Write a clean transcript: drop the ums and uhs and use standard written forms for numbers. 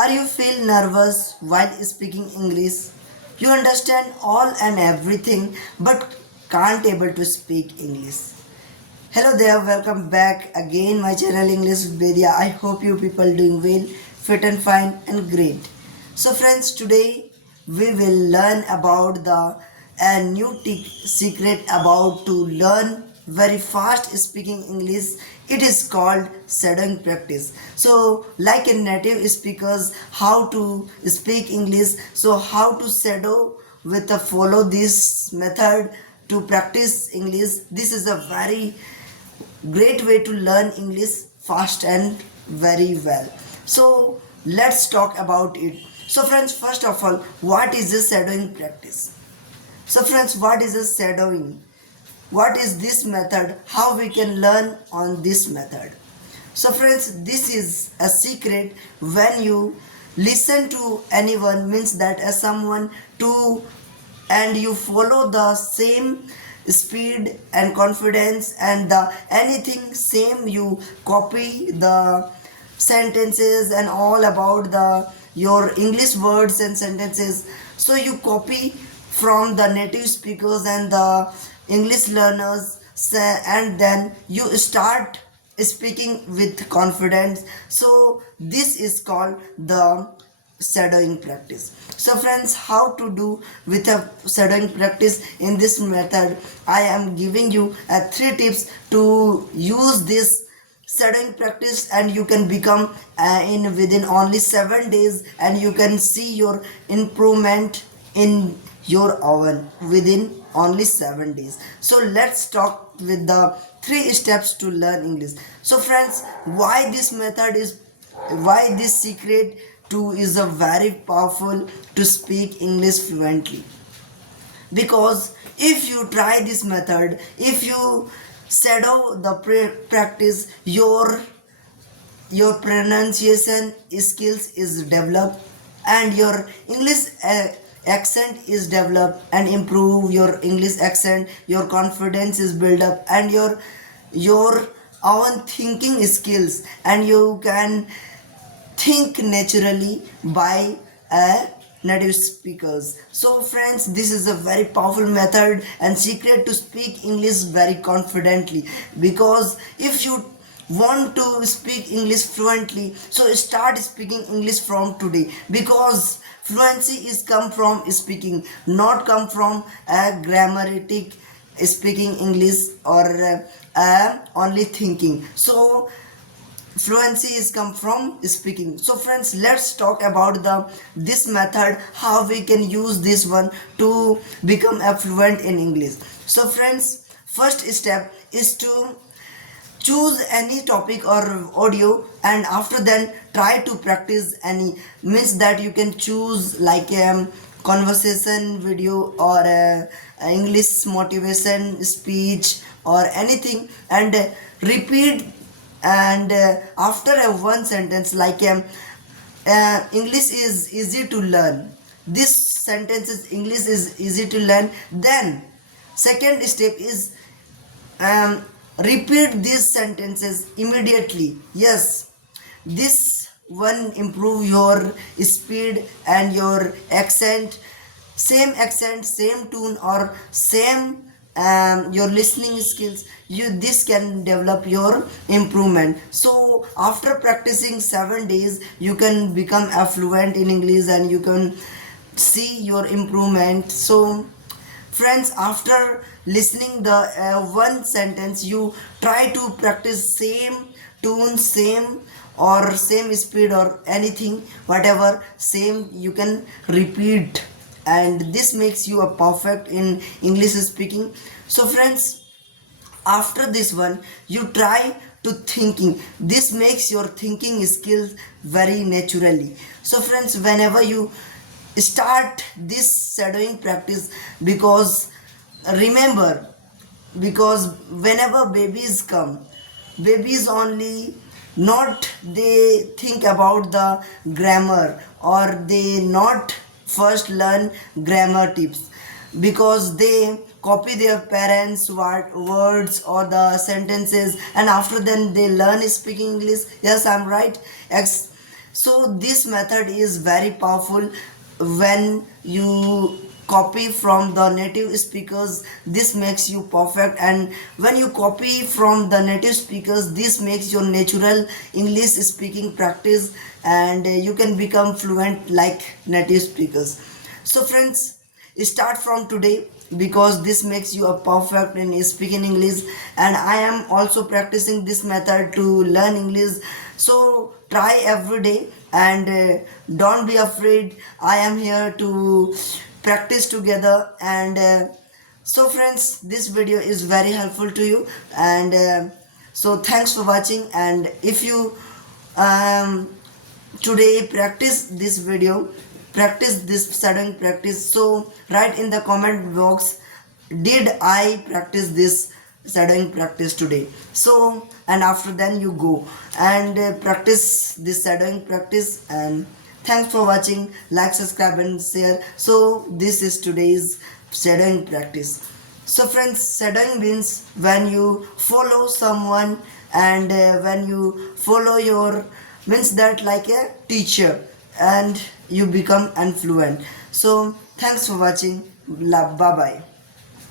Are you feel nervous while speaking English? You understand all and everything but can't able to speak English. Hello there, welcome back again my channel English with Vedya. I hope you people doing well, fit and fine and great. So friends, today we will learn about the a new secret about to learn very fast speaking English. It is called shadowing practice. So like a native speakers how to speak English, so how to shadow with the follow this method to practice English. This is a very great way to learn English fast and very well. So let's talk about it. So friends, first of all, what is the shadowing practice? So friends, what is the shadowing? What is this method? How we can learn on this method? So friends, this is a secret. When you listen to anyone, means that as someone to, and you follow the same speed and confidence and the anything same, you copy the sentences and all about the your English words and sentences. So you copy from the native speakers and the English learners, and then you start speaking with confidence. So this is called the shadowing practice. So friends, how to do with a shadowing practice? In this method I am giving you three tips to use this shadowing practice, and you can become in within only 7 days, and you can see your improvement in your oven within only 7 days. So let's talk with the three steps to learn English. So friends, why this method is, why this secret to is a very powerful to speak English fluently? Because if you try this method, if you shadow the practice, your pronunciation skills is developed, and your English accent is developed and improve your English accent, your confidence is built up, and your own thinking skills, and you can think naturally by a native speakers. So friends, this is a very powerful method and secret to speak English very confidently. Because if you want to speak English fluently, so start speaking English from today. Because fluency is come from speaking, not come from a grammatic speaking English or only thinking. So fluency is come from speaking. So friends, let's talk about the this method, how we can use this one to become a fluent in English. So friends, first step is to choose any topic or audio, and after then try to practice any, means that you can choose like conversation video or English motivation speech or anything, and repeat, and after a one sentence like English is easy to learn, this sentence is English is easy to learn, then second step is um, repeat these sentences immediately. Yes, this one improve your speed and your accent, same tune or same your listening skills, you this can develop your improvement. So after practicing 7 days, you can become affluent in English and you can see your improvement. So friends, after listening the one sentence, you try to practice same tune, same or same speed or anything, whatever same you can repeat, and this makes you a perfect in English speaking. So friends, after this one, you try to thinking, this makes your thinking skills very naturally. So friends, whenever you start this shadowing practice, because remember, because whenever babies come, babies only not they think about the grammar, or they not first learn grammar tips, because they copy their parents words or the sentences, and after then they learn speaking English. Yes, I'm right. So this method is very powerful when you copy from the native speakers. This makes you perfect, and when you copy from the native speakers, this makes your natural English speaking practice, and you can become fluent like native speakers. So friends, start from today, because this makes you a perfect in speaking English, and I am also practicing this method to learn English. So try every day, and don't be afraid. I am here to practice together, and so friends, this video is very helpful to you, and so thanks for watching. And if you um, today practice this video, practice this shadowing practice, so write in the comment box, did I practice this shadowing practice today? So, and after then you go and practice this shadowing practice. And thanks for watching. Like, subscribe and share. So this is today's shadowing practice. So friends, shadowing means when you follow someone, and when you follow your, means that like a teacher, and you become fluent. So thanks for watching. Bye bye.